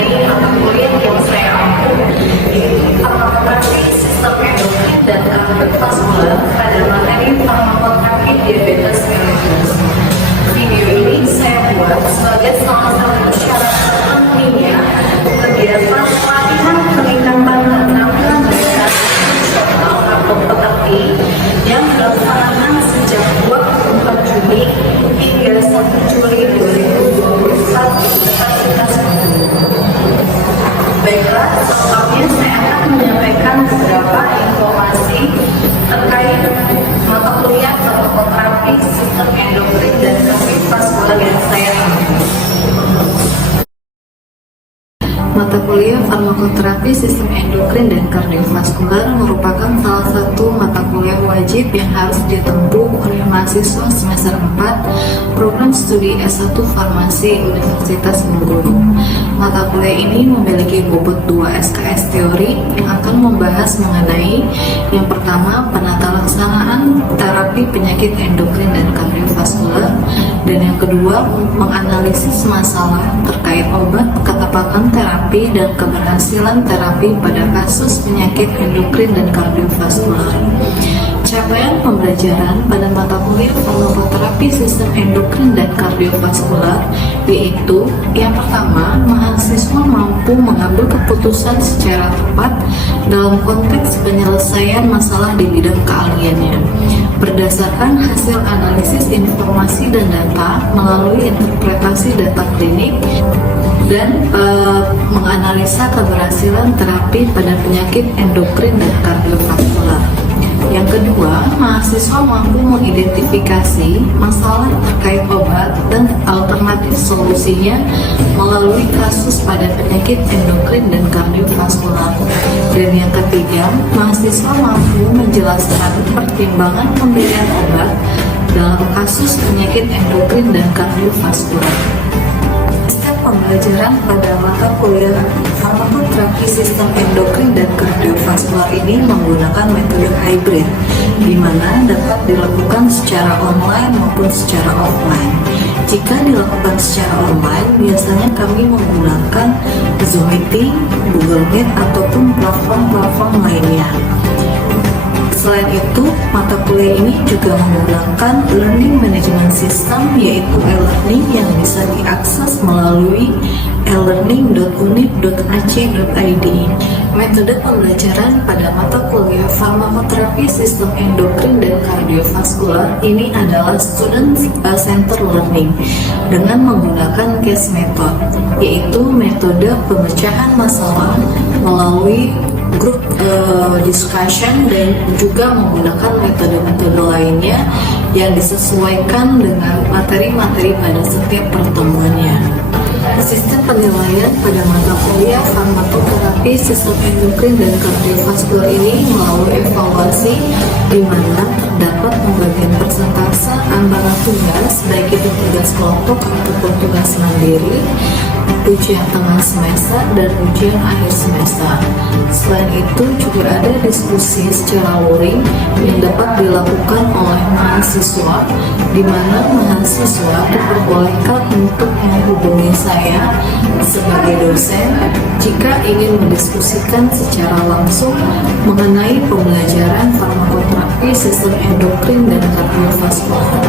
mengenai mata kuliah yang saya ambil, yaitu farmakoterapi sistem endokrin dan kardiovaskular pada materi farmakoterapi diabetes mellitus. Video ini saya buat sebagai salah satu syarat pentingnya kegiatan pelatihan peningkatan keterampilan dasar nasional atau PTPI yang dilaksanakan sejak 24 Juni hingga 1 Juli 2021 di Universitas Bandung. Baiklah, selengkapnya saya akan menyampaikan beberapa informasi terkait mata kuliah farmakoterapi sistem endokrin dan kardiovaskular yang saya ambil. Mata kuliah farmakoterapi sistem endokrin dan kardiovaskular merupakan salah satu mata kuliah wajib yang harus ditempuh oleh mahasiswa semester 4 program studi S1 Farmasi Universitas Bengkulu. Mata kuliah ini memiliki bobot 2 SKS teori yang akan membahas mengenai yang pertama, penata laksanaan terapi penyakit endokrin dan kardiovaskular, dan yang kedua, menganalisis masalah terkait obat, ketepakan terapi, dan keberhasilan terapi pada kasus penyakit endokrin dan kardiovaskular. Capaian pembelajaran pada mata kuliah farmakoterapi sistem endokrin dan kardiovaskular yaitu yang pertama, mahasiswa mampu mengambil keputusan secara tepat dalam konteks penyelesaian masalah di bidang keahliannya berdasarkan hasil analisis informasi dan data melalui interpretasi data klinik dan menganalisa keberhasilan terapi pada penyakit endokrin dan kardiovaskular. Yang kedua, mahasiswa mampu mengidentifikasi masalah terkait obat dan alternatif solusinya melalui kasus pada penyakit endokrin dan kardiovaskular. Dan yang ketiga, mahasiswa mampu menjelaskan pertimbangan pemberian obat dalam kasus penyakit endokrin dan kardiovaskular. Pembelajaran pada mata kuliah farmakoterapi sistem endokrin dan kardiovaskular ini menggunakan metode hybrid, di mana dapat dilakukan secara online maupun secara offline. Jika dilakukan secara online, biasanya kami menggunakan Zoom Meeting, Google Meet, ataupun platform-platform lainnya. Selain itu, mata kuliah ini juga menggunakan Learning Management System, yaitu e-learning yang bisa diakses melalui elearning.unip.ac.id. Metode pembelajaran pada mata kuliah farmakoterapi sistem endokrin dan kardiovaskular ini adalah student center learning dengan menggunakan case method, yaitu metode pemecahan masalah melalui group discussion dan juga menggunakan metode-metode lainnya yang disesuaikan dengan materi-materi pada setiap pertemuannya. Sistem penilaian pada mata kuliah farmakoterapi sistem endokrin dan kardiovaskular ini melalui evaluasi di mana terdapat pembagian persentase antara tugas, baik itu tugas kelompok ataupun tugas mandiri, ujian tengah semester, dan ujian akhir semester. Selain itu juga ada diskusi secara luring yang dapat dilakukan oleh mahasiswa, di mana mahasiswa diperbolehkan untuk menghubungi saya sebagai dosen jika ingin mendiskusikan secara langsung mengenai pembelajaran farmakoterapi sistem endokrin dan kardiovaskular.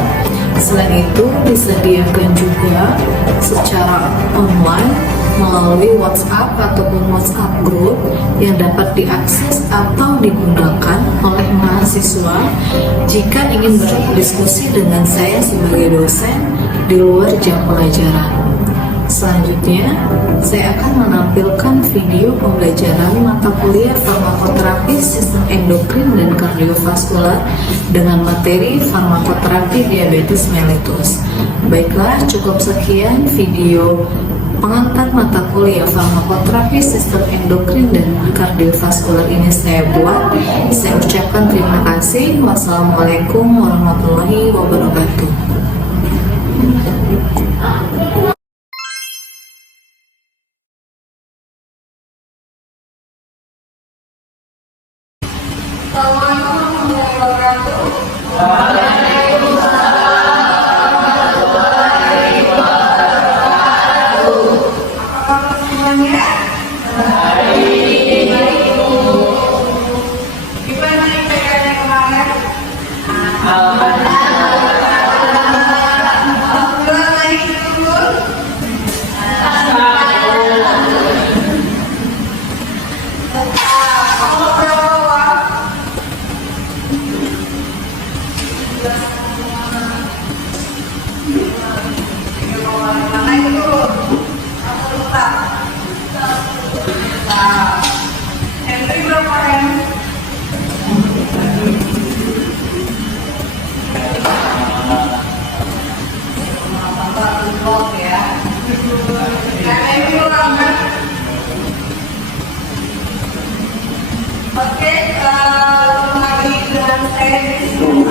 Selain itu, disediakan juga secara online melalui WhatsApp ataupun WhatsApp group yang dapat diakses atau digunakan oleh mahasiswa jika ingin berdiskusi dengan saya sebagai dosen di luar jam pelajaran. Selanjutnya, saya akan menampilkan video pembelajaran mata kuliah farmakoterapi sistem endokrin dan kardiovaskular dengan materi farmakoterapi diabetes mellitus. Baiklah, cukup sekian video pengantar mata kuliah farmakoterapi sistem endokrin dan kardiovaskular ini saya buat. Saya ucapkan terima kasih. Wassalamualaikum warahmatullahi wabarakatuh. semuanya? Baik. Gimana IPK-nya kemarin? Oke, lagi dengan saya di sini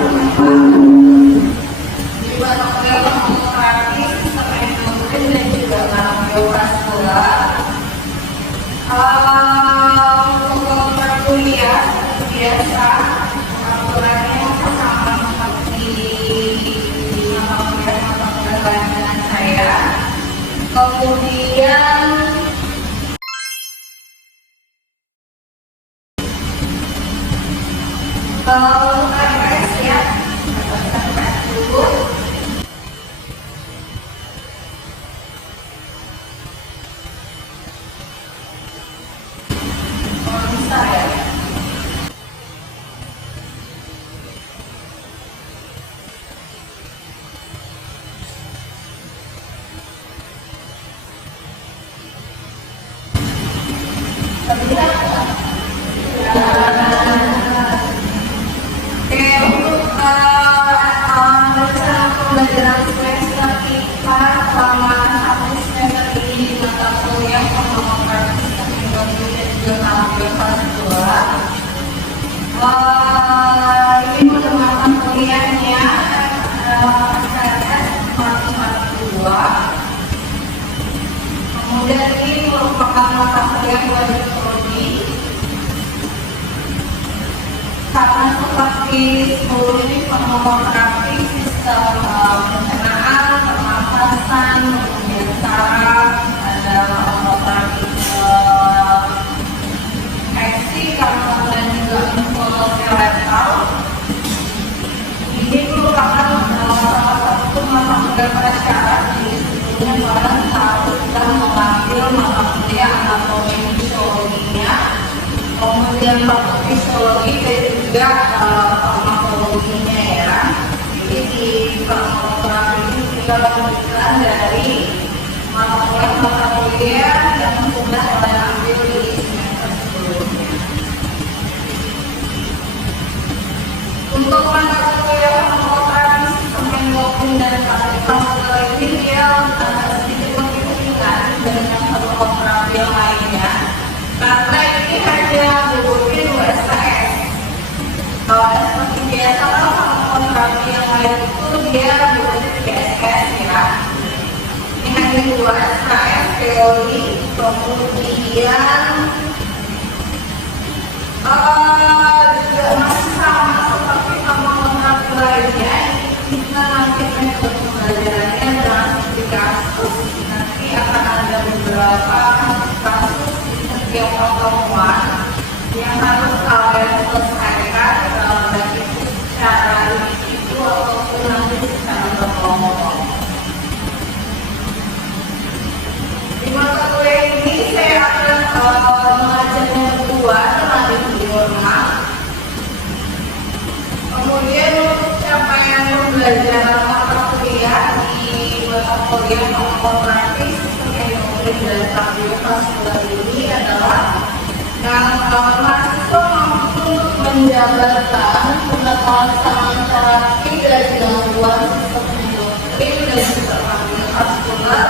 di mana praktis sama endokrin dan juga kardiovaskular. Untuk kuliah biasa aturannya sama seperti kuliah dengan saya. Kemudian UKS ya, dulu. Kalau bisa ya. Pembelajaran semester IPA selama 1 semester ini di mata kuliah pengembangan praktis teknologi dan juga kardiovaskular. Ini untuk mata kuliahnya saya matematika 2. Kemudian ini merupakan mata kuliah wajib prodi karena seperti sebelumnya pengembangan praktis perencanaan, pernafasan, kemudian saraf, ada IC, kemudian juga muskuloskeletal. Ini merupakan salah satu mata kuliah prasyarat di sebelumnya barang harus sudah mengambil mata kuliah anatomi fisiologinya, kemudian fisiologi dan juga farmakologinya ya. Di farmakologi ini juga lanjutan dari mata kuliah yang sudah saya ambil di semester sebelumnya. Untuk mata kuliah farmakologi sistem endokrin dan kardiovaskular ini dia sedikit lebih ringan dengan farmakologi yang lainnya karena ini hanya berbeda USKS. Kalau seperti biasa farmakologi yang lain itu dia berbeda 3 SKS ya. Ini hanya 2 SKS teori, kemudian juga masih sama seperti farmakologi lainnya. Kita nanti metode pembelajarannya dalam kasus nanti akan ada beberapa kasus di setiap pertemuan yang harus kalian selesaikan baik itu secara individu ataupun nanti secara berkelompok. Di mata kuliah ini saya akan mengajarnya berdua nanti di rumah. Kemudian untuk capaian pembelajaran mata kuliah di mata kuliah praktis endokrin dan kardiovaskular ini adalah yang mahasiswa mampu untuk menjabarkan pengetahuan terapi dari gangguan sistem endokrin dan juga kardiovaskular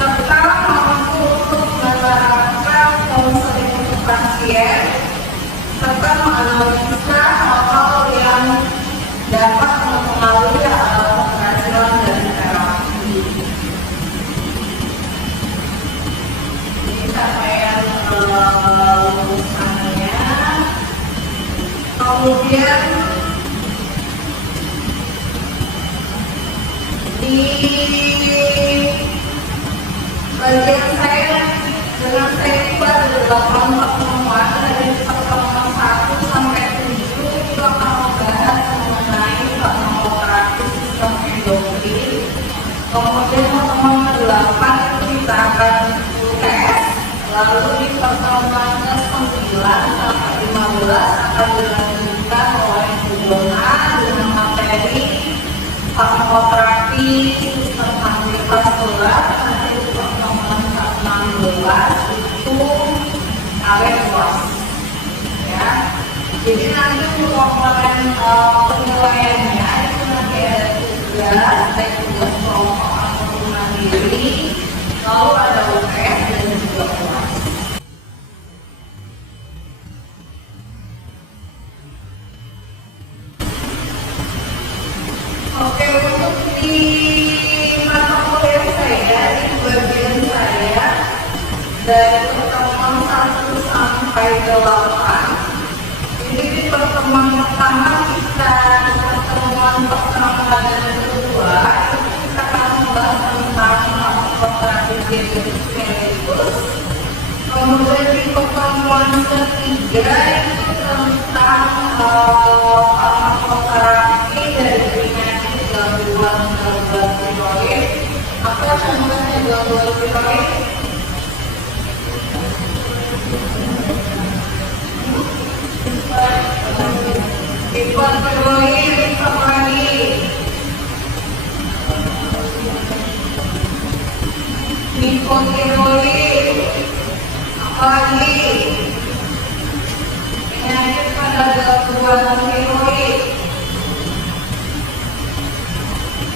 serta mampu untuk menerapkan konseling untuk pasien serta menganalisa hal-hal yang dapat mempengaruhi keberhasilan dari terapi. Ini capaian lulusannya. Kemudian di bagian saya 8 pertemuan dari pertemuan 1 sampai 7 itu akan membahas mengenai farmakoterapi sistem endokrin. Kemudian pertemuan ke-8 itu kita akan tes. Lalu di pertemuan ke-9 sampai 15 akan dilanjutkan oleh Bu Dona dengan materi farmakoterapi sistem antivaskular. Nanti di pertemuan ke-16 itu alergos, ya. Jadi nanti untuk komponen penilaiannya itu nanti ada tugas, baik tugas kelompok ataupun mandiri, lalu ada UTS dan juga UAS. Oke, untuk di mata kuliah saya, di bagian saya dari pertemuan 1 sampai 8. Jadi di pertemuan pertama kita pertemuan pertama dan kedua itu kita akan membahas tentang farmakoterapi sekaligus. Kemudian di pertemuan ketiga itu tentang farmakoterapi dari penyakit gangguan tiroid. Apa contohnya gangguan tiroid? Hipotiroid, apa lagi? Hipotiroid, apa lagi? Penyakit pada gangguan tiroid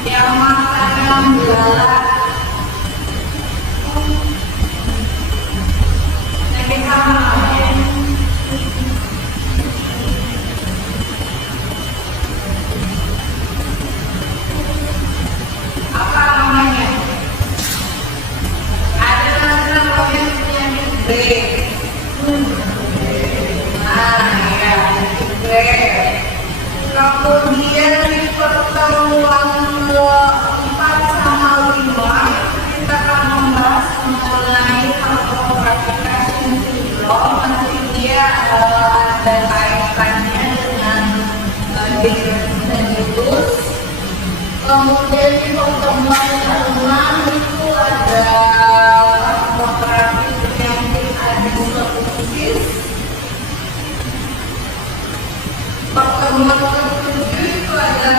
yang matanya membelalak. Penyakit apa namanya? Apa namanya? Ada namanya penyakit Breg. Nah, ya, penyakit Breg. Kemudian di pertemuan ke-4 sama 5 kita akan membahas mengenai hyperpigmentation syndrome. Nanti dia ada kaitannya dengan diabetes. Kemudian di pertemuan ke-6 itu ada farmakoterapi penyakit adisosis. Pertemuan ke-7 itu ada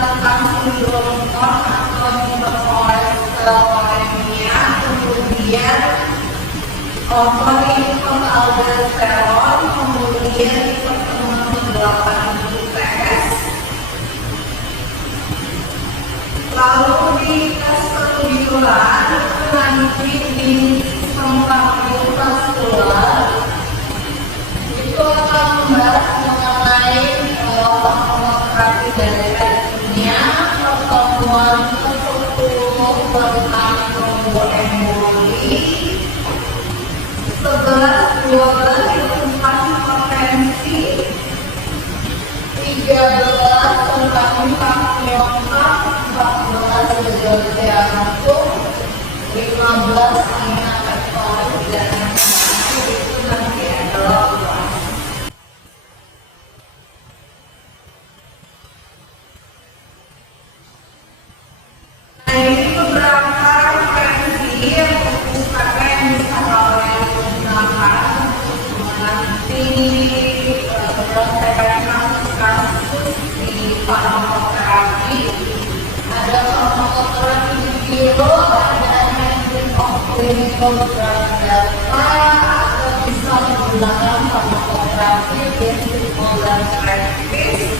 tentang sindrom Crohn atau hiperkolesterolemia. Kemudian polihipoaldosteron. Kemudian di pertemuan ke-8 itu tes. Lalu di tes ketujuan itu nanti di sistem kardiovaskular itu akan membahas mengenai farmakoterapi dari dunia. Pertemuan ke-10 tentang tromboemboli. 11, 12 itu tentang hipertensi. 13 tentang infeksi otak. 14 gejala jantung. 15 anemia hepatoid dan itu nanti adalah UAS. Nah, ini beberapa referensi yang pustaka yang bisa kalian gunakan untuk nanti menyelesaikan kasus di farmakoterapi. Ada farmakoterapi di biro, ada handling of clinical drug data, atau bisa menggunakan farmakoterapi basic modern practice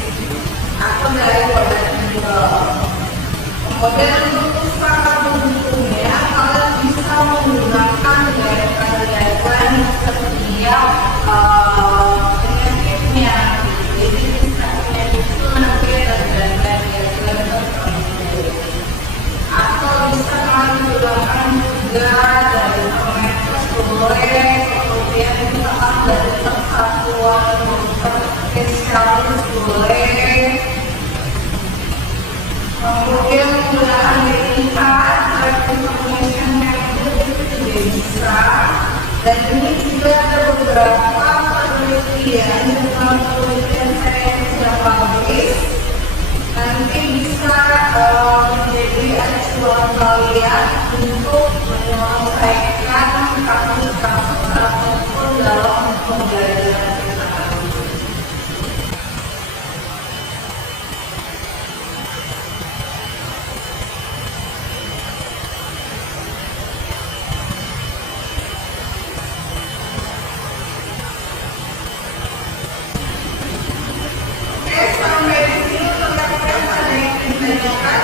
atau dari produk biro. Kemudian untuk pustaka pendukungnya, kalian bisa menggunakan guideline setiap penyakitnya. Jadi setiap penyakit itu nanti ada guideline tertentu. Atau bisa kalian gunakan juga dari Kemenkes boleh, kemudian misalkan dari persatuan dokter spesialis boleh. Kemudian penggunaan DIH, Drug Information Network itu juga bisa. Dan ini juga ada beberapa penelitian tentang penelitian saya yang sudah publish. Nanti bisa menjadi acuan kalian untuk menyelesaikan kasus-kasus ataupun dalam pembelajaran kita. Oke, sampai di sini rekan-rekan ada yang ditanyakan?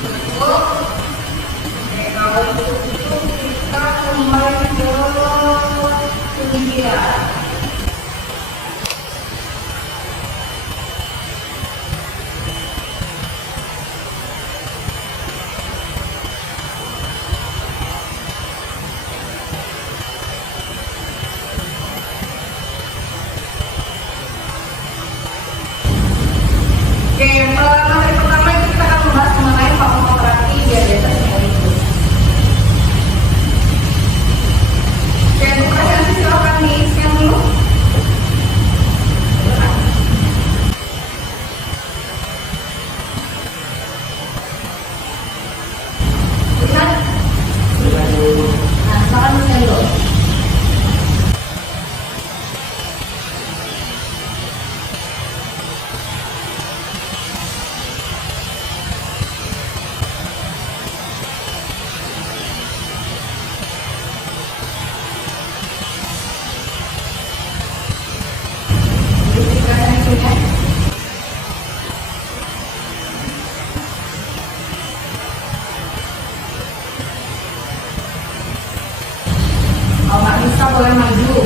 Betul. Oke, kalau itu kita kembali ke kuliah. Oke, yang materi pertama kita akan membahas mengenai farmakoterapi diabetes mellitus. Oke, untuk presentasi silakan di-scan dulu. Lihat. Nah, silakan di-scan dulu. Kalau nggak bisa boleh maju.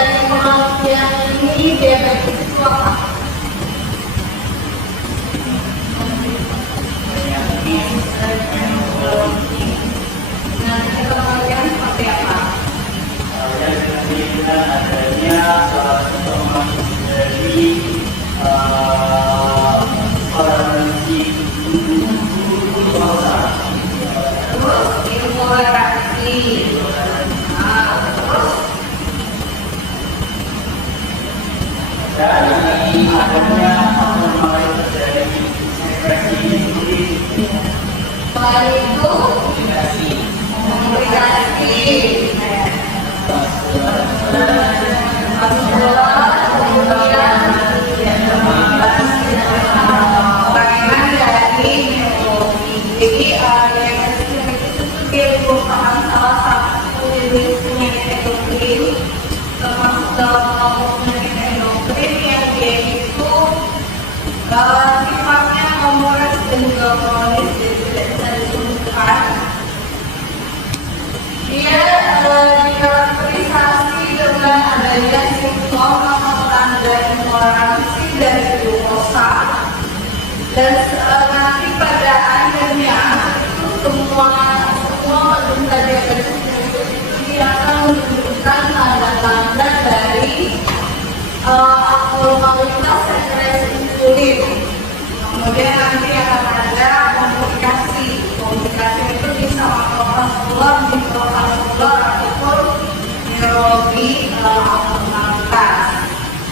dari pengertian ini diabetes itu apa? Nah, pengertian seperti apa? Adanya informasi dari toleransi glukosa. Terus intoleransi. Nah, terus Dan adanya abnormalitas dari sekresi insulin. selain itu komunikasi vaskular, kemudian bagaimana dari neurologi. Jadi yang itu dia merupakan salah satu jenis penyakit endokrin, termasuk dalam kelompok penyakit endokrin yang dia itu sifatnya komorbid dan juga kronis, jadi tidak bisa disembuhkan. Dia dikarakterisasi dengan adanya simptom atau tanda intoleransi dari glukosa, dan nanti pada akhirnya itu semua penderita diabetes itu dia akan menunjukkan tanda-tanda dari abnormalitas sekresi insulin. Kemudian nanti akan ada komunikasi itu bisa makrovaskular, mikrovaskular, ataupun neurologi abnormalitas.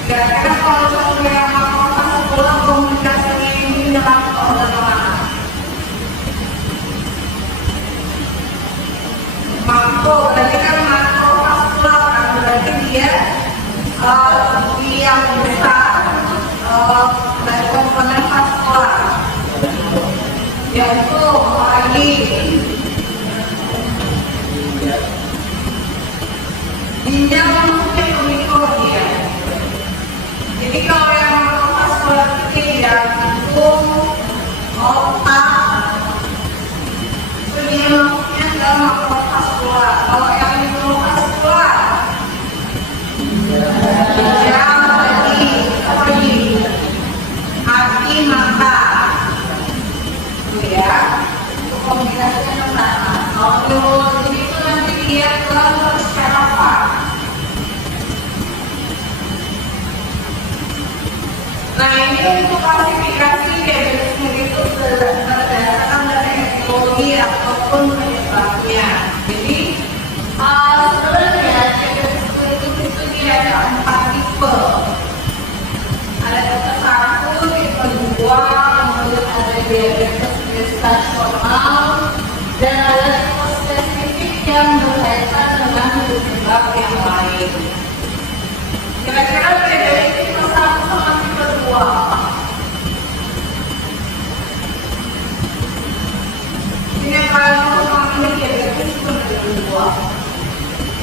Kira-kira kalau contoh yang makrovaskular, komunikasinya ini dengan organ mana? Makro, berarti kan makrovaskular kan berarti dia yang besar dari komponen vaskular, yaitu lagi ginjal masuknya ke mikro dia. Jadi kalau yang makrovaskular itu jantung, otak, itu dia masuknya ke makrovaskular. Kalau yang mikrovaskular ginjal, hati, mata, itu ya, itu kombinasinya sama. Kalau neurologi itu nanti dia ke saraf. Nah, ini untuk klasifikasi diabetesnya itu berdasarkan dari etiologi ataupun penyebabnya. Jadi sebenarnya diabetes itu dia ada 4 tipe. Ada tipe 1, tipe 2, kemudian ada diabetes gestasional, dan ada tipe spesifik yang berkaitan dengan penyebab yang lain. Kira-kira beda tipe 1 sama tipe 2 apa? Ini kalau sama ini diabetes itu ada 2.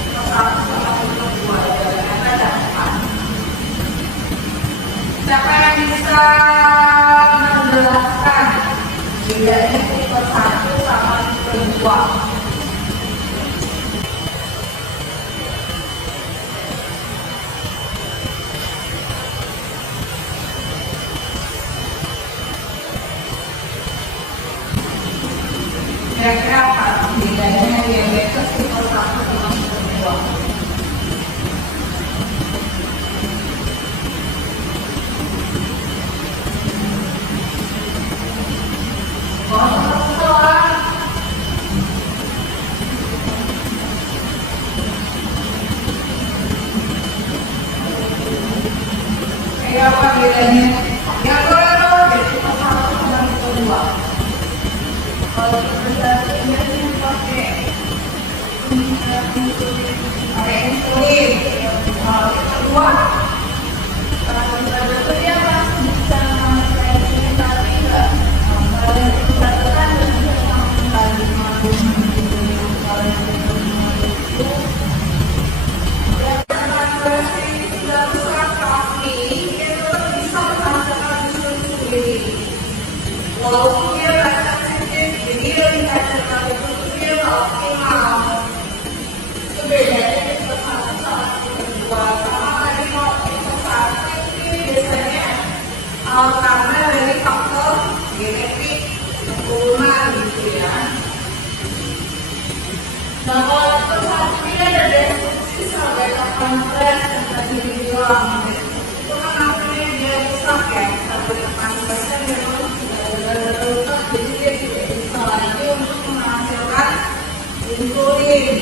Tipe 1 sama tipe 2 ternyata ada 4. Siapa yang bisa menjelaskan bedanya tipe 1 sama tipe 2? Kira-kira apa bedanya diabetes tipe 1 sama tipe 2? Kayak apa bedanya? Yang kedua jadi tipe 1 sama tipe 2. Kalau tipe 1 ini pakai insulin. Kalau tipe 2 itu dia masih bisa mendeteksi tapi enggak. Kalau yang tipe 1 kan bisa sampai 5 kalau yang tipe 2 itu sudah besar tapi dia tetap bisa menghasilkan insulin sendiri. Walaupun dia rasa sensitif, jadi dia menghasilkan itu dia nggak optimal. Itu bedanya tipe 1 sama tipe 2. karena dari faktor genetik keturunan gitu ya. Nah, kalau untuk saat ini ada destruksi sel beta pankreas yang tadi dibilang, itu kan artinya dia rusak ya, sel beta pankreasnya memang sudah rusak, jadi dia tidak bisa lagi untuk menghasilkan insulin.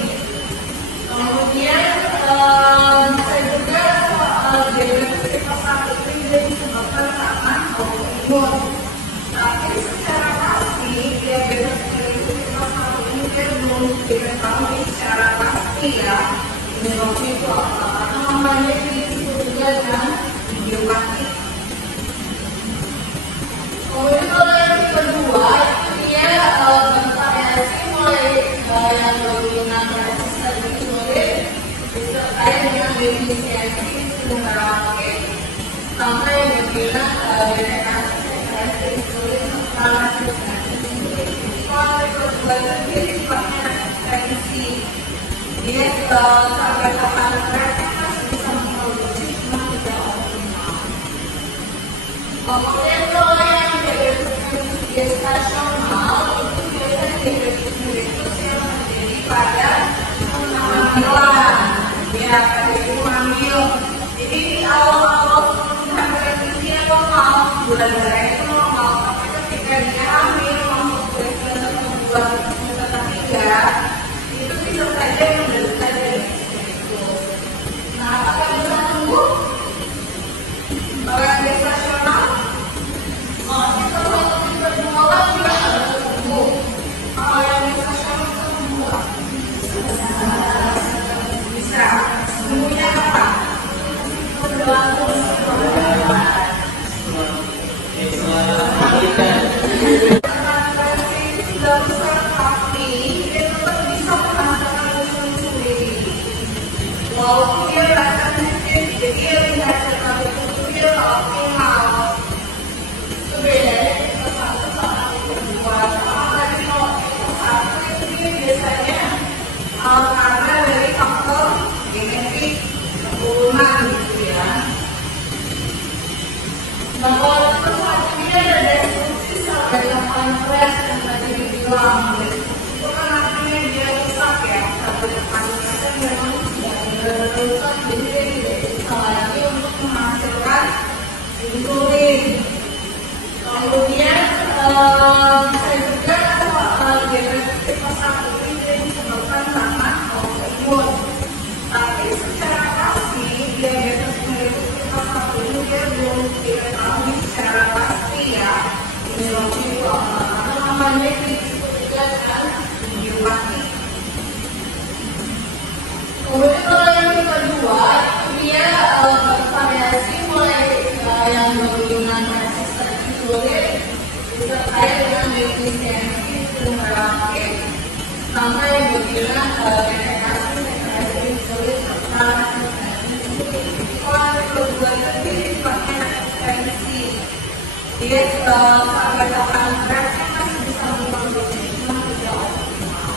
Kemudian saya juga diabetes tipe 1 ini disebabkan karena autoimun. Tapi secara pasti diabetes tipe 1 ini kan belum diketahui secara pasti ya penyebabnya itu apa. Karena namanya disebut juga dengan idiopati. Kemudian kalau yang kedua itu dia bervariasi mulai yang dominan resisten insulin disertai dengan defisiensi insulin terapik sampai yang dominan deteksi sekresi insulin setelah sekresi insulin. Kalau yang kedua itu sifatnya resistensi, dia sampai kapan mereka masih bisa memproduksi cuma tidak optimal. Kemudian kalau yang gestasional itu biasanya diabetes yang terjadi pada kehamilan, ya pada ibu hamil. Jadi di awal-awal kehamilan normal, bulan darahnya normal, tapi ketika dia hamil masuk ke bulan ketiga, itu bisa saja menderita diabetes itu. Nah, apakah bisa sembuh? Kalau yang gestasional, kita kalau berbualan juga harus sembuh. Kalau yang gestasional sembuh bisa. Sembuhnya apa? Sudah besar tapi dia tetap bisa menghasilkan insulin sendiri. Walaupun dia rasa sedikit, jadi dia menghasilkan insulin dia optimal. Itu bedanya tipe 1 sama tipe 2. Sama tadi kalau tipe 1 itu dia biasanya karena dari faktor genetik keturunan gitu ya. Nah, kalau tipe 1 ini ada destruksi sel beta pankreas yang tadi dibilang, itu kan artinya dia rusak ya, sel beta pankreasnya memang sudah rusak, jadi dia tidak bisa lagi untuk menghasilkan insulin. Kemudian saya juga diabetes tipe 1 ini disebabkan karena autoimun. Tapi secara pasti diabetes tipe 1 ini dia belum diketahui secara pasti ya penyebabnya itu apa. Karena namanya disebut juga dengan idiopati. Kemudian kalau yang kedua itu dia bervariasi mulai yang dominan resisten insulin disertai dengan defisiensi insulin terapik sampai yang dominan deteksi sekresi insulin setelah sekresi insulin. Kalau yang kedua itu sifatnya resistensi, dia sampai kapan mereka masih bisa memproduksi cuma tidak optimal.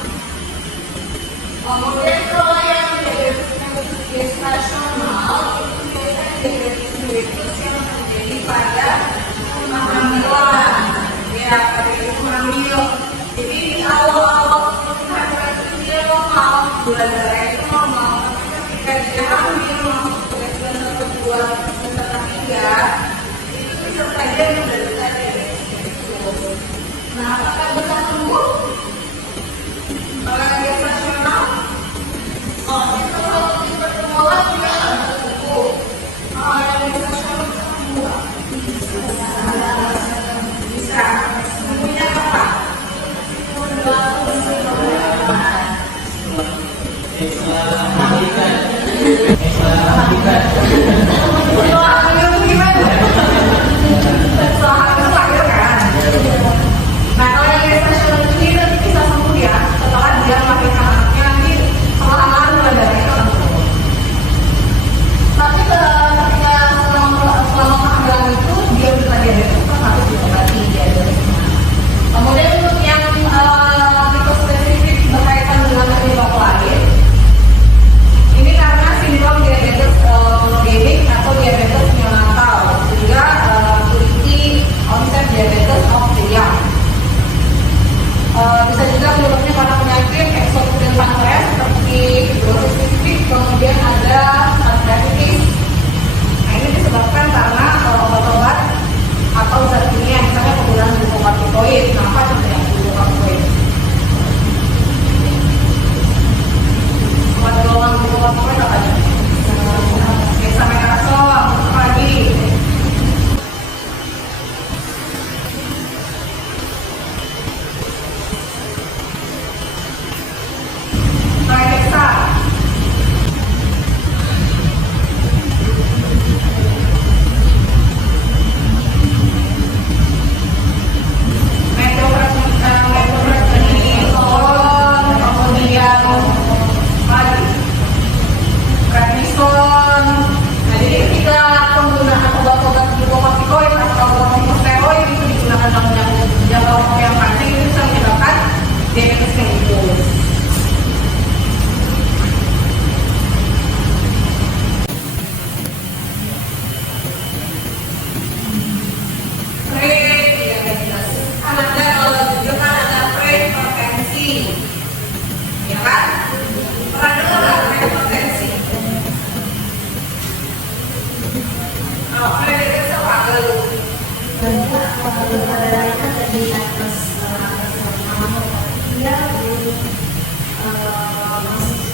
Kemudian kalau yang gestasional itu biasanya diabetes yang terjadi pada kehamilan, ya pada ibu hamil. Jadi di awal-awal kehamilan itu dia normal, bulan darahnya normal, tapi ketika dia hamil masuk ke bulan kedua, bulan ketiga, itu bisa saja menderita diabetes itu. Nah, apakah bisa sembuh? Kalau yang gestasional, itu kalau tipe 2 juga harus sembuh. Kalau yang gestasional sembuh bisa. Sembuhnya apa? Nah, kalau yang gestasional ini nanti bisa sembuh ya setelah dia melahirkan anaknya, nanti setelah bulan darahnya akan sembuh. Tapi ketika selama kehamilan itu dia bukan diabetes, kan harus diobati diabetesnya. Kemudian untuk yang tipe spesifik berkaitan dengan penyebab lain, ini karena sindrom diabetes monogenik atau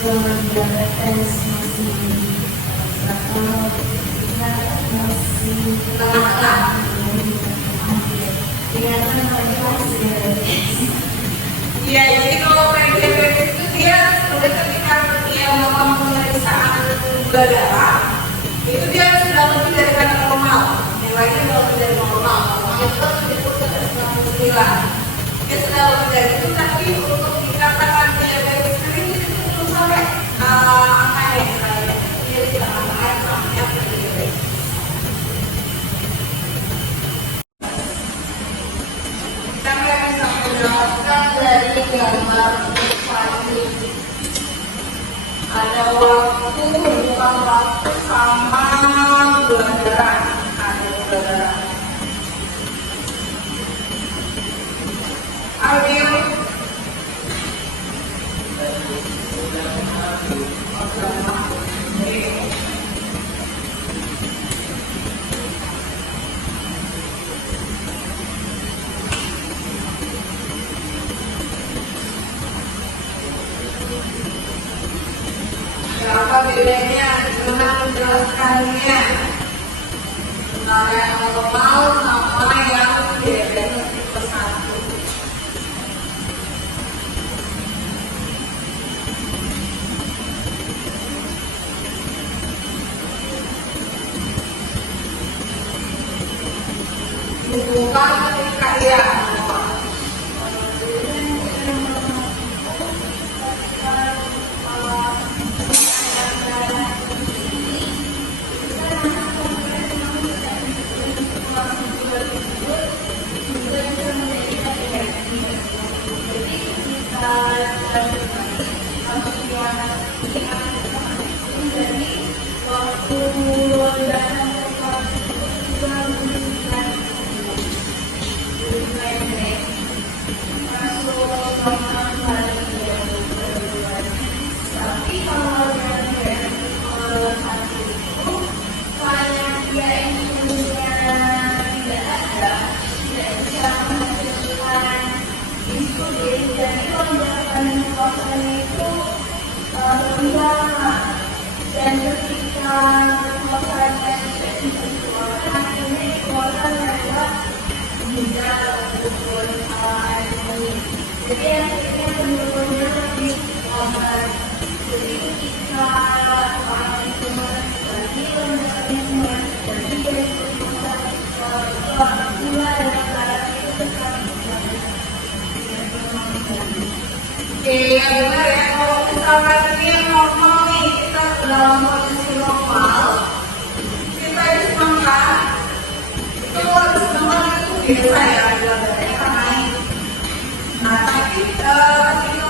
Tengah-tengah. Iya, jadi kalau PGBS itu dia sudah ketika dia melakukan pemeriksaan gula darah, itu dia sudah lebih dari kadar normal, yang lainnya sudah lebih dari normal. Makanya itu kan disebut 169. Dia sudah lebih dari itu, tapi untuk dikatakan diabetes kritis itu belum sampai angkanya misalnya. Dia tidak angkanya namanya PGBS. Kami bisa menjelaskan dari gambar tadi. Ada waktu, bukan waktu sama gula darah. Ada gula darah. Ambil. Apa bedanya dengan menjelaskannya? Nah, yang normal sama yang diabetes tipe 1. Hubungan ketika dia dan ketika berpuasanya dikeluarkan ini dikeluarkan lewat ginjal ataupun ini. Jadi akhirnya penurunnya lebih lambat. Jadi ketika orang itu lagi mekanisme jadi dari gula dan darah itu tetap. Oke, benar ya. Kalau misalkan ini yang normal nih, kita dalam kondisi normal, kita harus makan. Itu harus makan itu biasa ya, gula darahnya naik. Nah, tapi ketika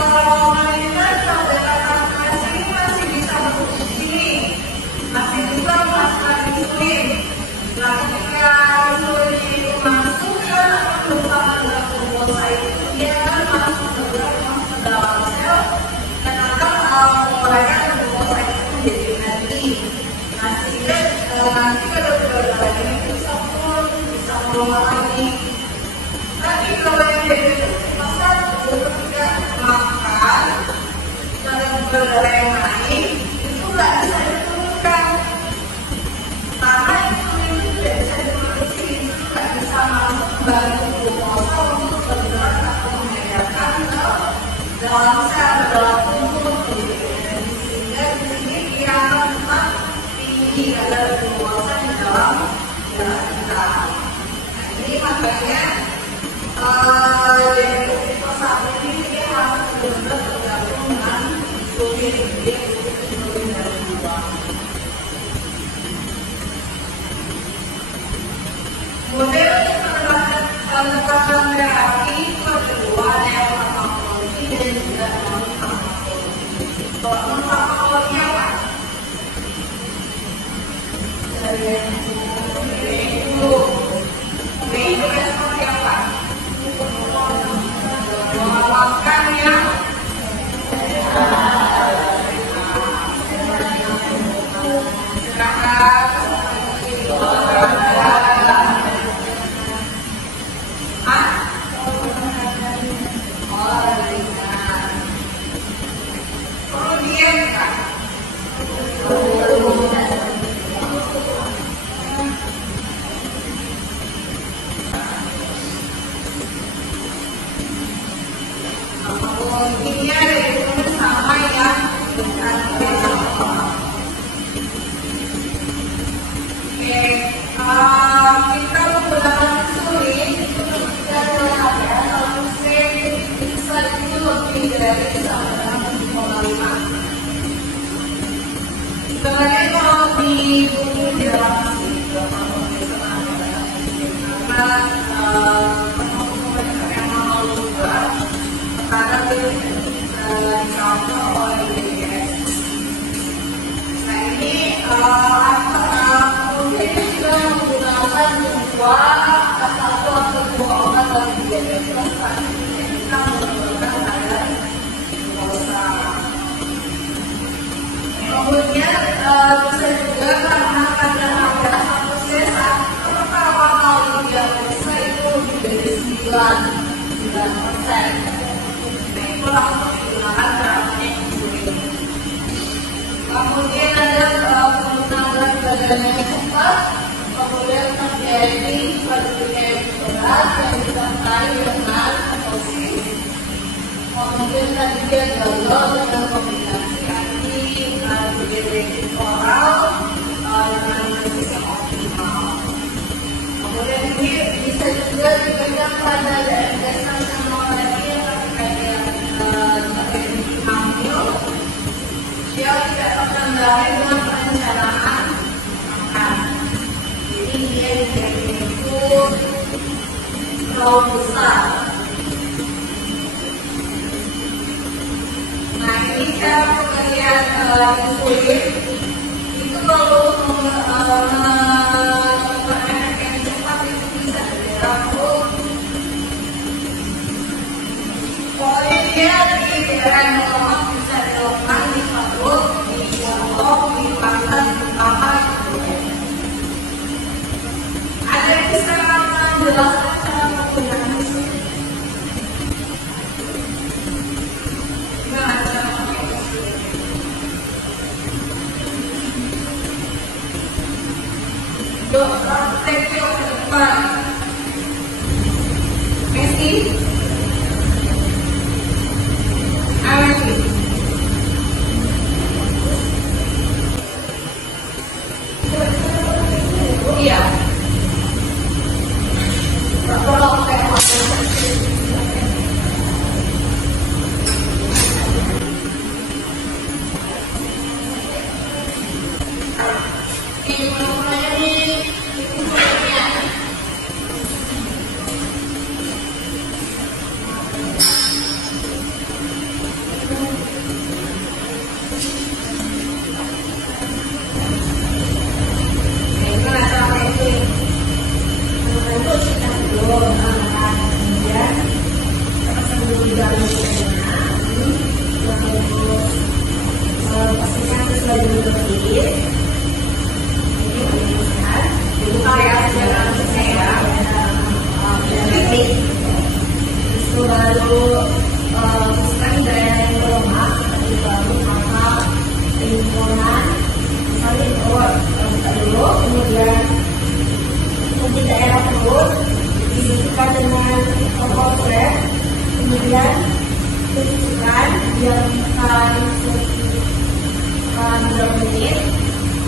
normal ini kan sampai kata ini masih bisa berfungsi nih, masih bisa menghasilkan insulin. Nah, ketika insulin itu masuk kan akan merupakan dalam glukosa itu dia kan masuk ke dalam sel dan akan mengurangkan glukosa itu menjadi energi. Nah, sehingga nanti kadar gula darahnya itu bisa turun, bisa melemah lagi. Tapi kalau yang diabetes tipe 1 ketika makan kadar gula darah yang naik itu nggak bisa diturunkan karena insulin itu tidak bisa diproduksi, itu nggak bisa masuk membantu glukosa untuk bergerak atau mengedarkan ke dalam sel, dalam tubuh menjadi energi, sehingga di sini dia akan tetap tinggi kadar glukosa di dalam darah kita. Nah, ini makanya diabetes tipe 1 ini dia harus benar-benar tergantung dengan insulin, dia butuh insulin dari luar. Kemudian untuk pendekatan terapi itu ada dua, yang farmakologi dan juga non farmakologi. Kalau non farmakologi apa? Itu seperti apa? Mengamalkan yang kemudian direlokasi ke fakultas karena penuh yang mahal juga karena bisa dicontoh oleh BPJS. Nah ini kemudian juga menggunakan dua satu atau dua obat dalam BPJS kita menggunakan pada kemudian bisa juga karena kadang ada satu sesa pertama kali diagnosa itu lebih dari 9%. Nah itu langsung digunakan terapinya insulin. Kemudian ada penggunaan badannya cepat, kemudian terjadi pergerakan berat yang disertai dengan emosi. Kemudian tadi dia gagal dengan kombinasi anti oral dengan dosis yang optimal. Kemudian ini bisa juga dipegang pada gestasional tadi yang terkait hamil. Dia tidak terkendali dengan perencanaan makan. Jadi dia itu terlalu besar. Nah ini cara pemberian insulin itu kalau efek yang cepat itu bisa dilakukan. Pokoknya dia di daerah yang lemah bisa dilakukan di perut, di bokong, di pantat, di paha. Ada yang bisa menjelaskan cara penggunaan insulin? Take your depan. Messi. Messi. Iya. Kalau kayak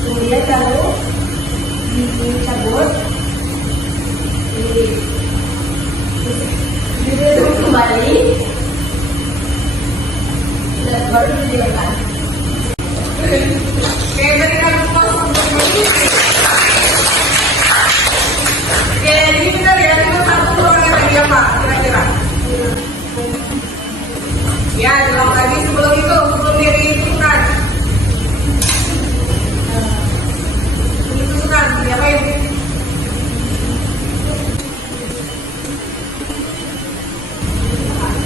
kemudian lalu dicabut, diduduk kembali, dan baru didiamkan. Oke, dari kami semua ini. Oke, jadi kita lihat dulu satu ruangan lagi apa kira-kira. Ya, dalam lagi sebelum itu, sebelum diperhitungkan. Diperhitungkan, diapain?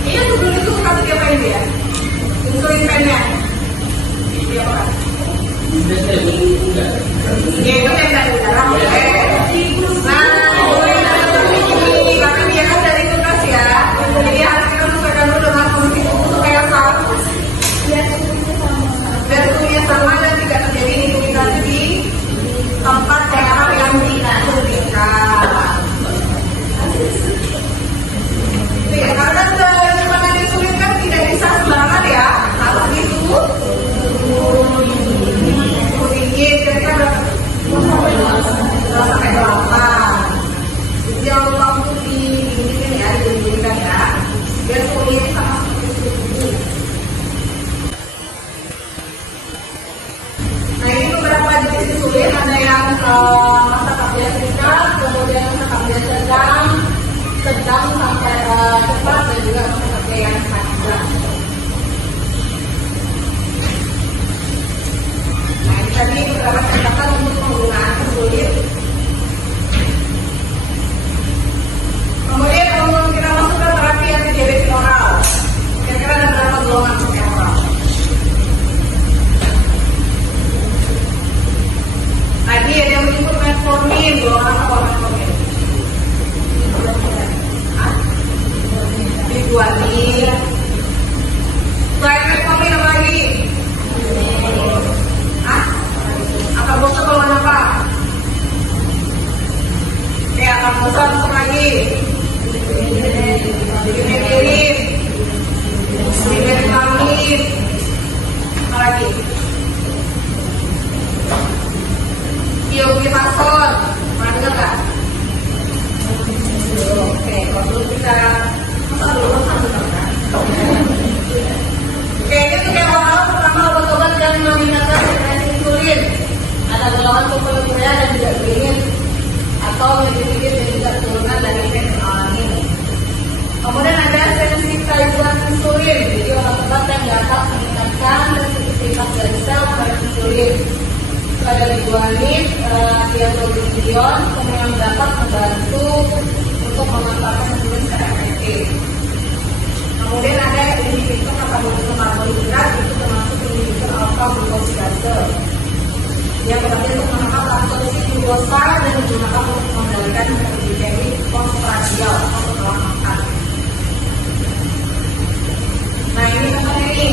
Iya, sebelum itu kamu diapain dia? Insulin pennya. Diapakan? Ya, itu yang dari dalam. Nah, karena dia kan dari tugas ya. Jadi harus kita sesuaikan dulu dengan kondisi tubuh kayak sama. Biar tubuhnya sama dan tidak terjadi iritasi di tempat daerah yang disuntikan. Itu ya, karena serangan insulin kan tidak bisa sembarangan ya. Harus itu tinggi, kira-kira berapa? 2 sampai 8. masa kabel singkat, kemudian masa kabel sedang sampai cepat, dan juga masa kabel yang panjang. Nah, ini tadi beberapa catatan untuk penggunaan kulit. Kemudian kalau kita masuk ke terapi antidiabetes oral, kira-kira ada berapa golongan pakai oral? Tadi ada yang menyebut metformin, golongan apa metformin? Liguanil. Selain metformin apa lagi? Akar bosan golongan apa? Akar bosan masuk lagi. Dimetilin, dimethylamine, apa lagi? Thioglifosol, pernah dengar nggak? Oke, kalau belum kita Oke, ini untuk yang oral, pertama obat-obat yang meningkatkan sekresi insulin. Ada golongan populer dan juga dingin, atau sedikit dan juga turunan dari ini. Kemudian ada sensitivizer insulin, jadi obat-obat yang dapat meningkatkan sensitivitas dari sel terhadap insulin. Ada liguanil, tiazolidin, kemudian dapat membantu untuk memanfaatkan insulin secara efektif. Kemudian ada inhibitor katabolisme karbohidrat, itu termasuk inhibitor alpha glucosidase. Dia berarti untuk menekan absorpsi glukosa dan digunakan untuk mengendalikan hiperglikemik postprandial atau setelah makan. Nah, ini namanya ini.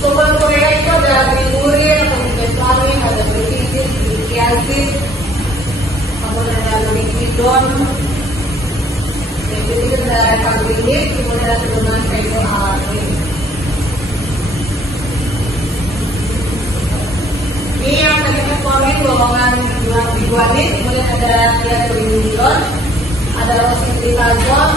Sumber Korea itu ada glikurin, ada ada glifizin, glikiazid, kemudian ada glikidon, glifizin ada karbonhidrat, kemudian ada turunan fenolalanin. Ini yang tadi metformin golongan liguanil, kemudian ada tiazolidin, ada rosiglitazon,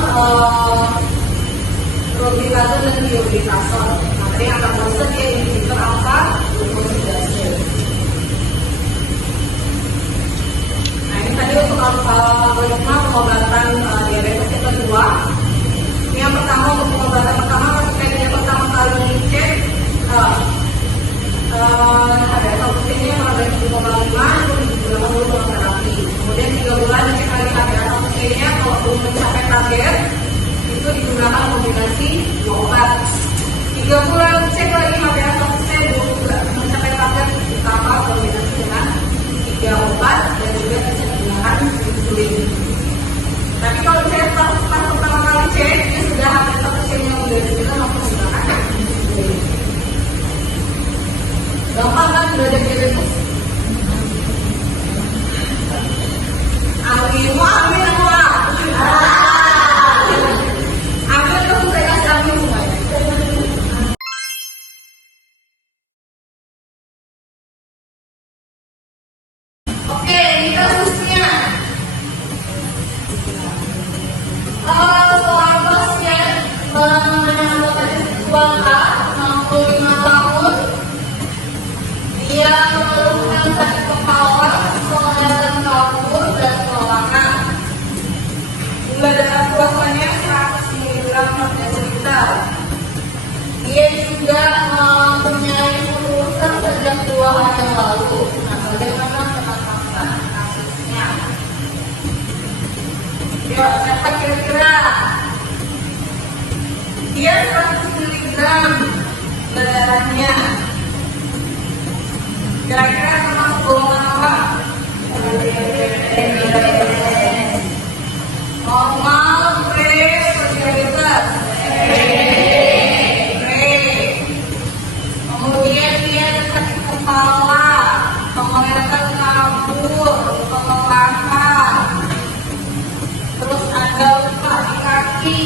rosiglitazon dan thioglifosol. Tadi yang akan bosan dia inhibitor alpha glucosidase. Nah, ini tadi untuk algoritma pengobatan diabetes yang kedua. Ini yang pertama untuk pengobatan pertama, ketika dia pertama kali dicek ada kalsiumnya pada 7,5 itu digunakan dulu dalam terapi. Kemudian 3 bulan dicek lagi ada kalsiumnya, kalau belum mencapai target itu digunakan kombinasi 2 obat. 3 bulan cek lagi HbA1c belum mencapai target, ditambah kombinasi dengan 3 obat dan juga bisa digunakan insulin. Tapi kalau saya pas pertama kali cek dia sudah HbA1c yang udah kita langsung menggunakan insulin. Gampang kan udah ada diabetes? Amin, amin, amin. Amin terus saya kasih amin semuanya. Oke, ini kasusnya. Seorang pasien mengalami seksual 65 tahun. Dia mengeluhkan sakit kepala, penglihatan kabur, dan kelelahan. Gula darah puasanya 100 mg per liter. Dia juga mempunyai urusan sejak 2 hari yang lalu. Nah, bagaimana penanganan kasusnya? Dia dapat kira-kira dia 100 mg gula darahnya. Kira-kira termasuk golongan apa? Normal, pre, diabetes. Kemudian dia ada sakit kepala, penglihatan kabur, kelelahan, terus ada luka di kaki.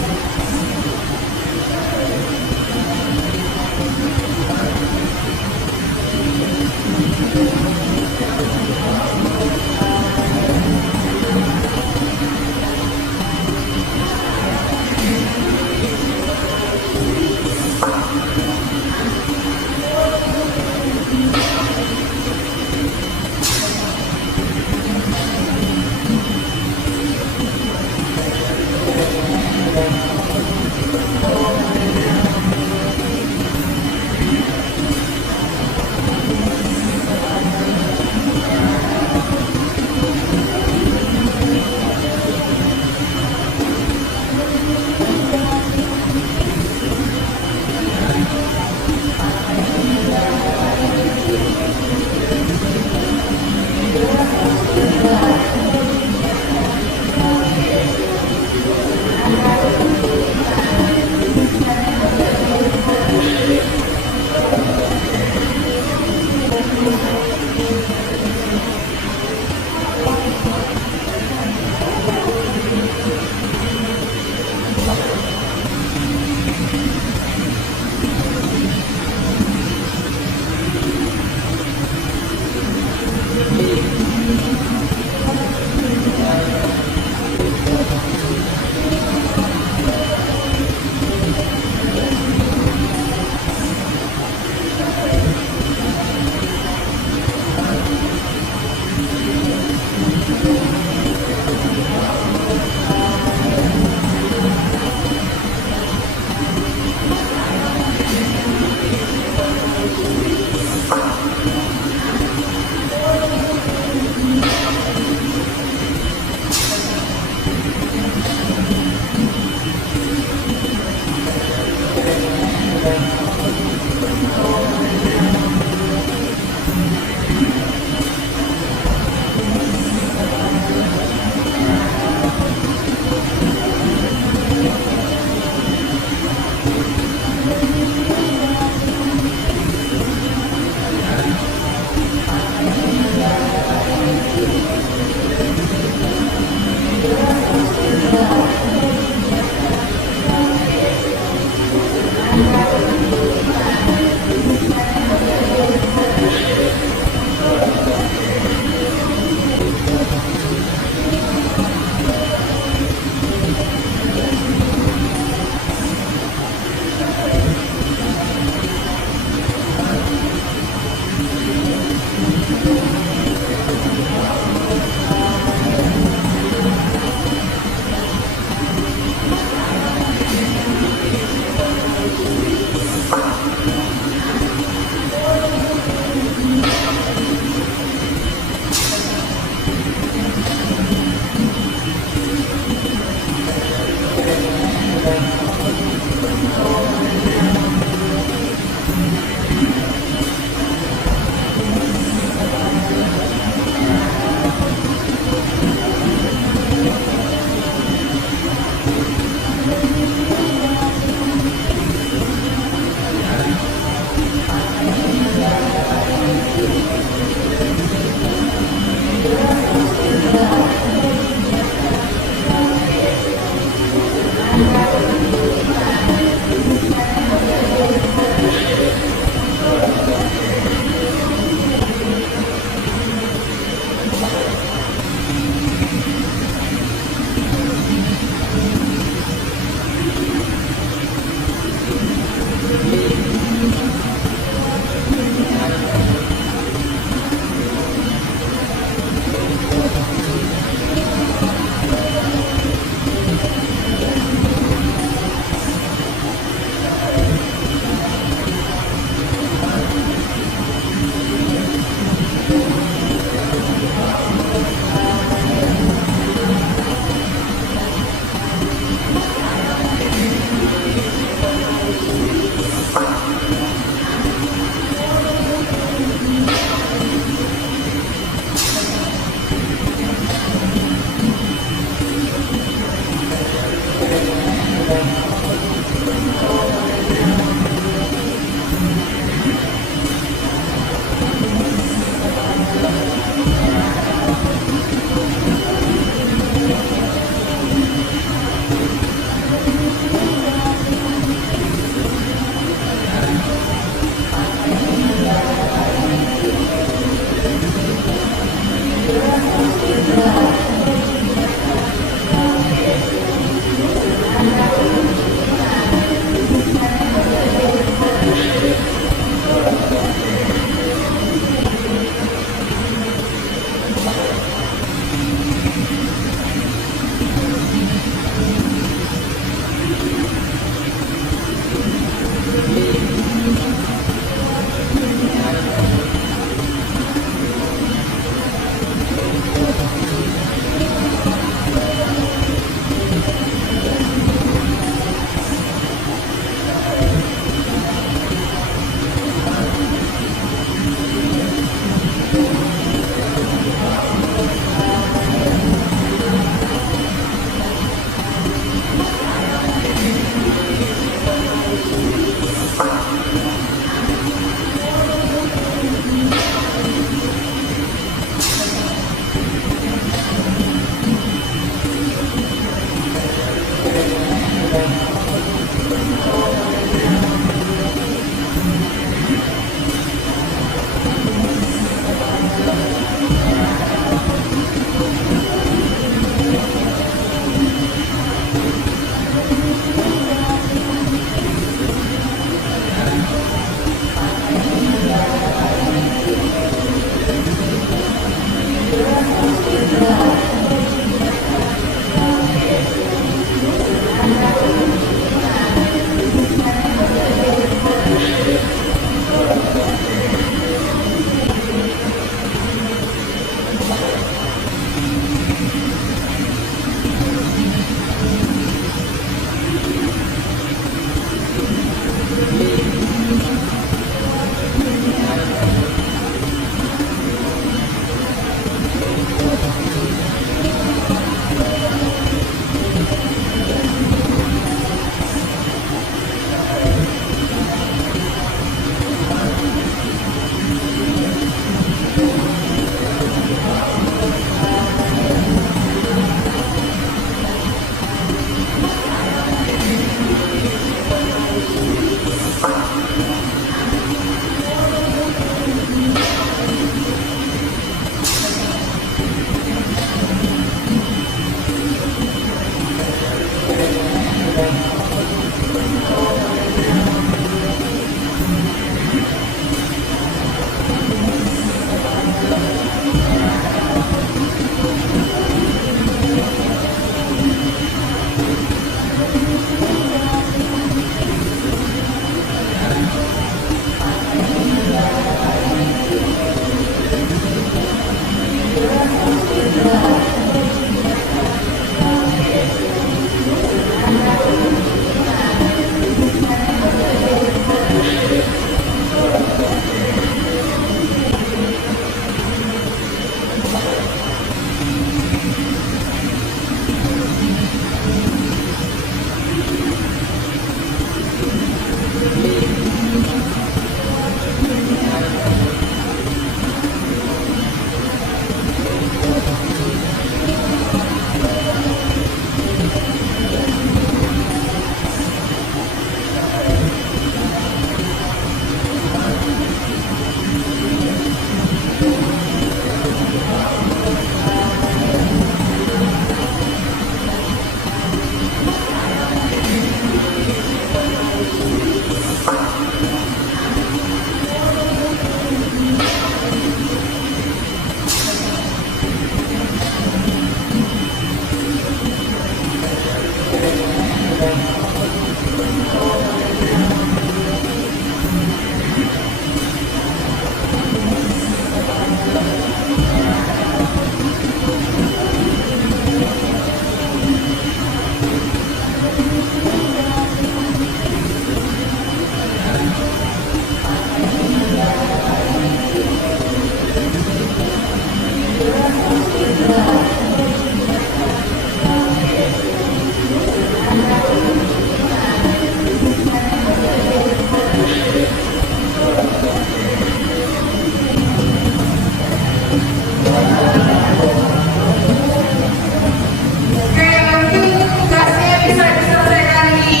Oke, mungkin tugasnya bisa diselesaikan di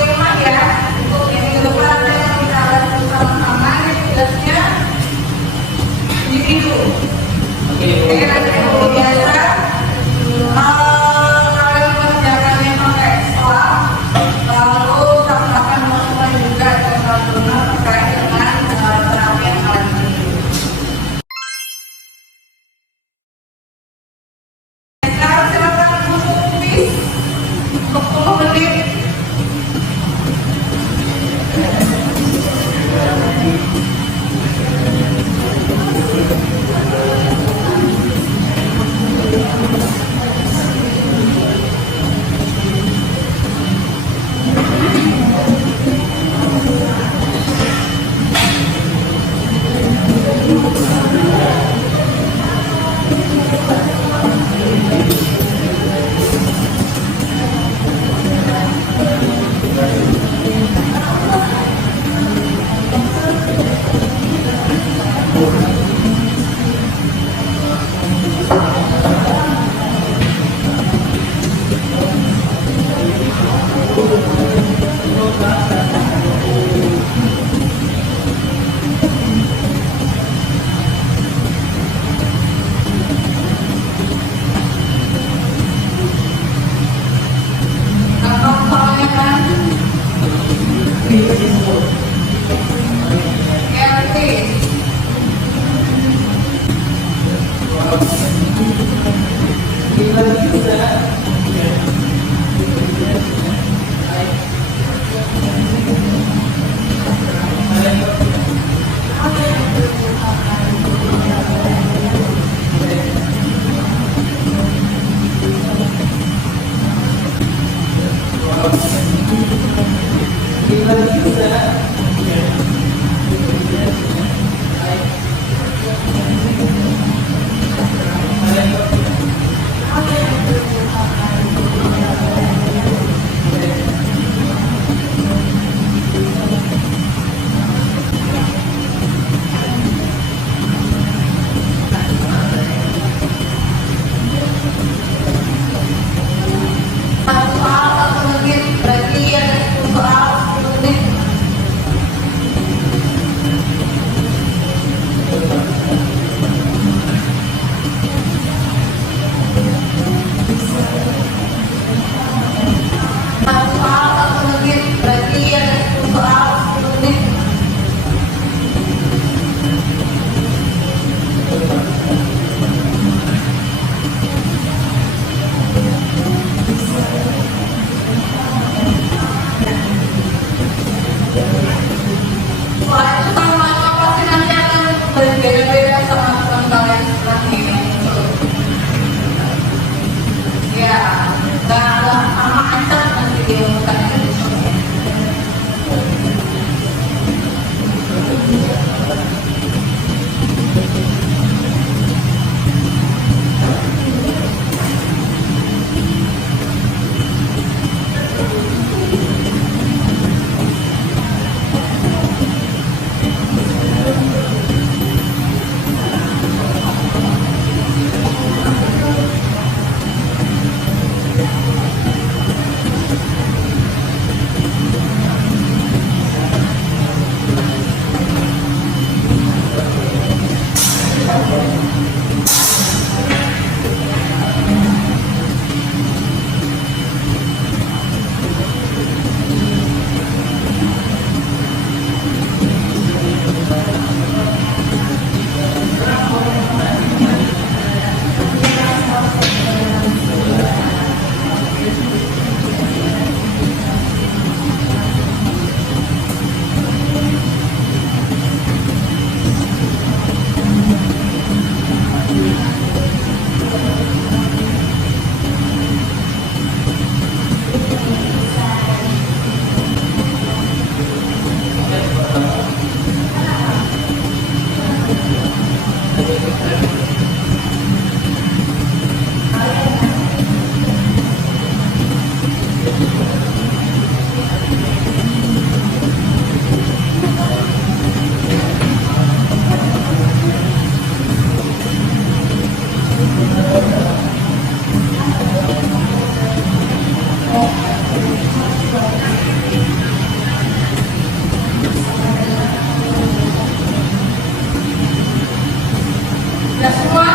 rumah ya. Untuk yang minggu depan kita akan sama-sama tugasnya individu. Oke, nanti yang biasa kalian mengerjakan yang pakai Excel, lalu kami akan mulai juga dengan terkait dengan terapi yang kalian pilih. Sekarang silakan untuk kuis untuk 10 menit. Gampang soalnya kan? Ya, nanti. diumumkan besoknya. Sudah semua?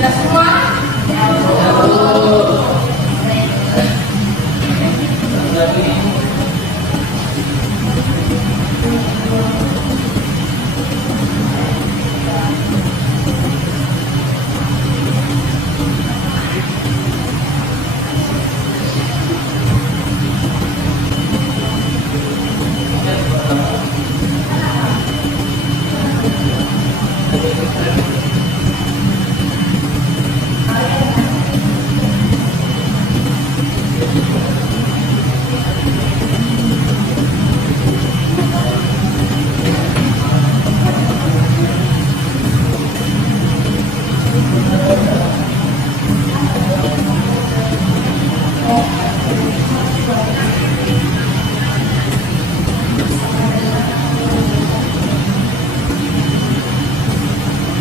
Sudah semua? Lagi.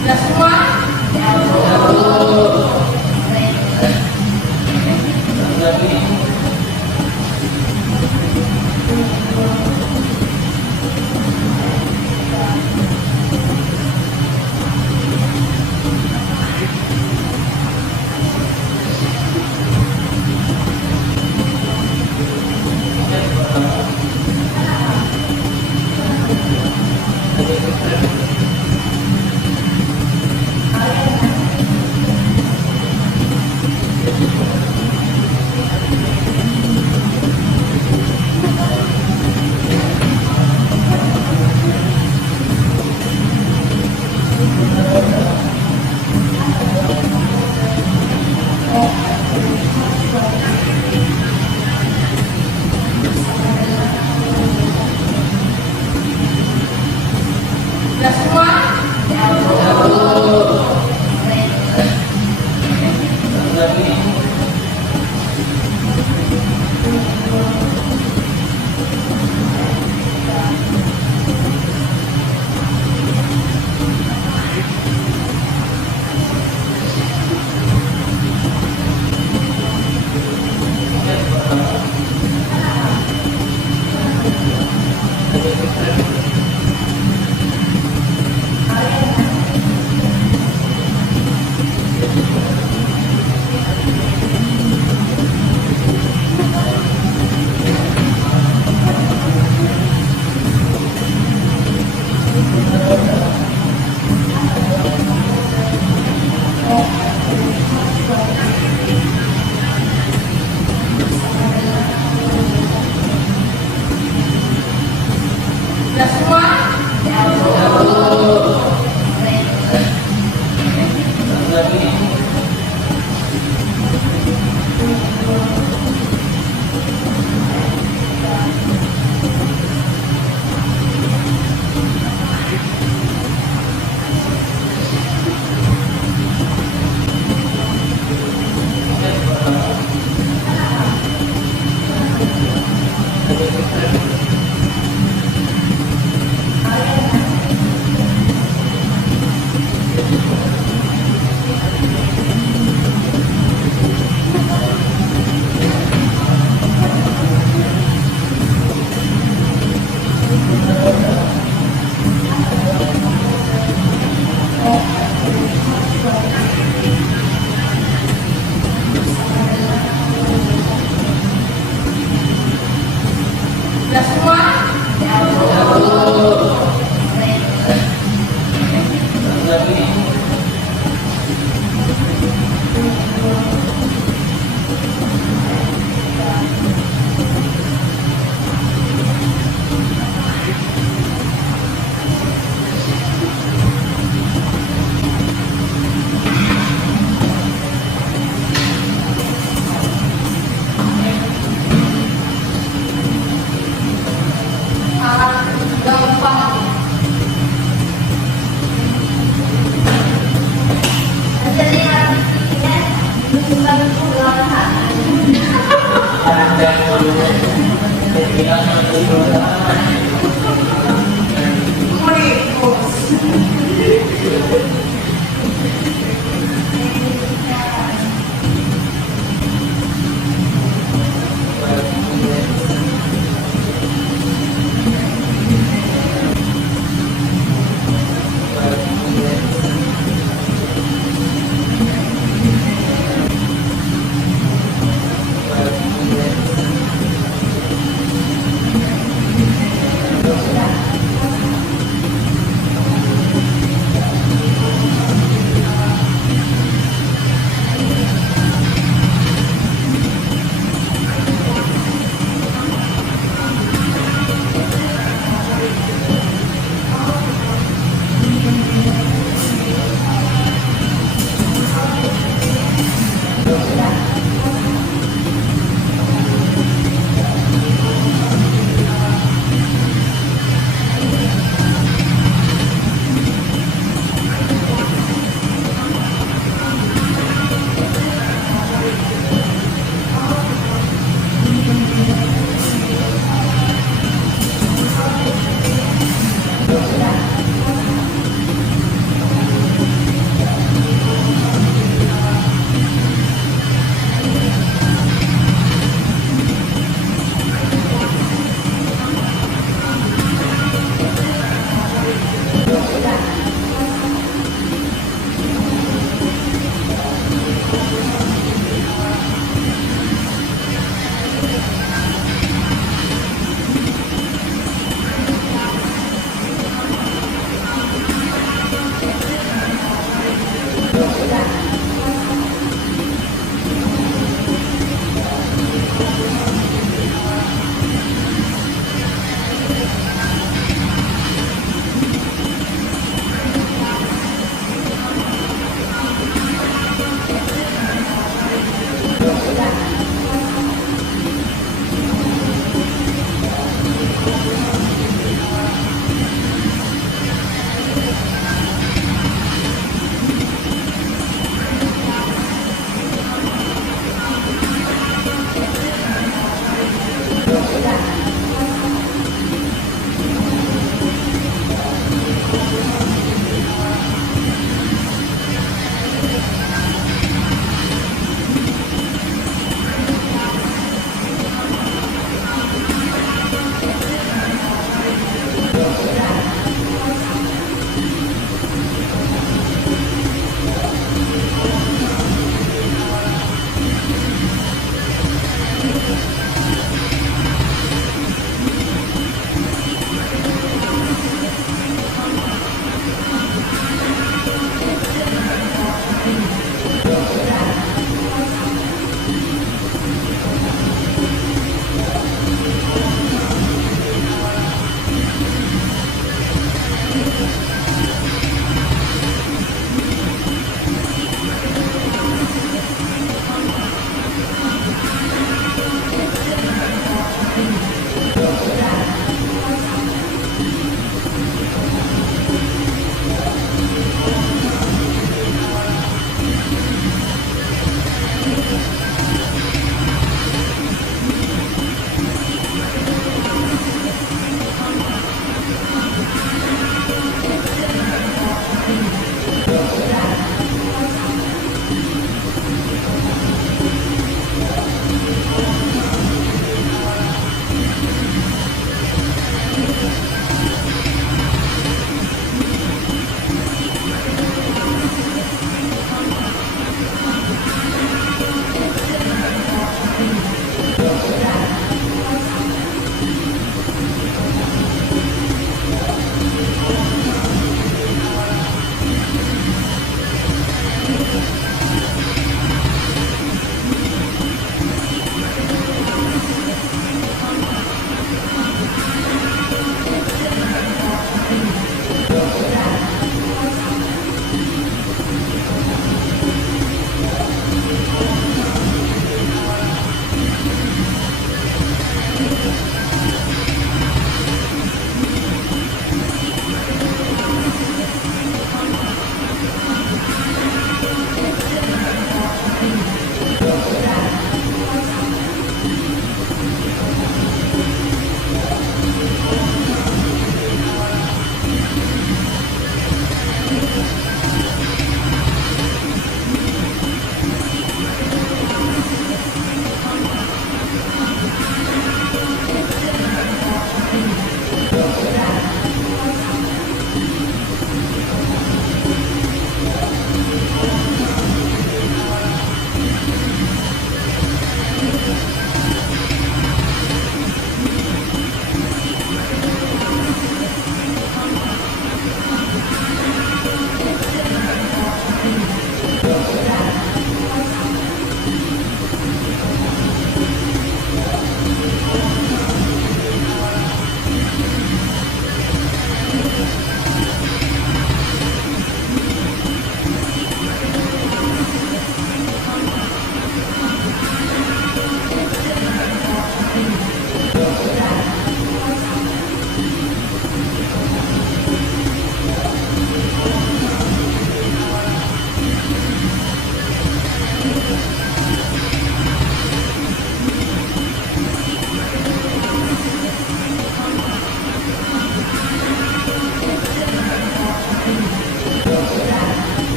Sudah semua? Lagi.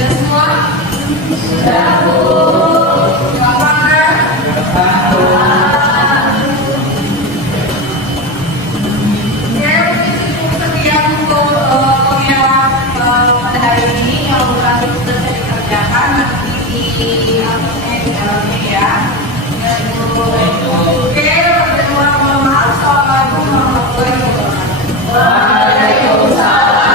Sudah semua? Sudah, Bu. Jawabannya? Oke, mungkin itu sekian untuk kuliah pada hari ini. Kalau bukan sudah saya dikerjakan nanti di uploadnya di dalamnya ya. Oke, berdua mohon maaf. Assalamualaikum warahmatullahi wabarakatuh. Waalaikumsalam.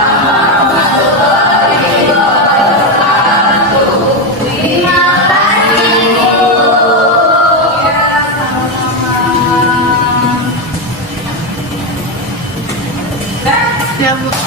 Ya, Bu.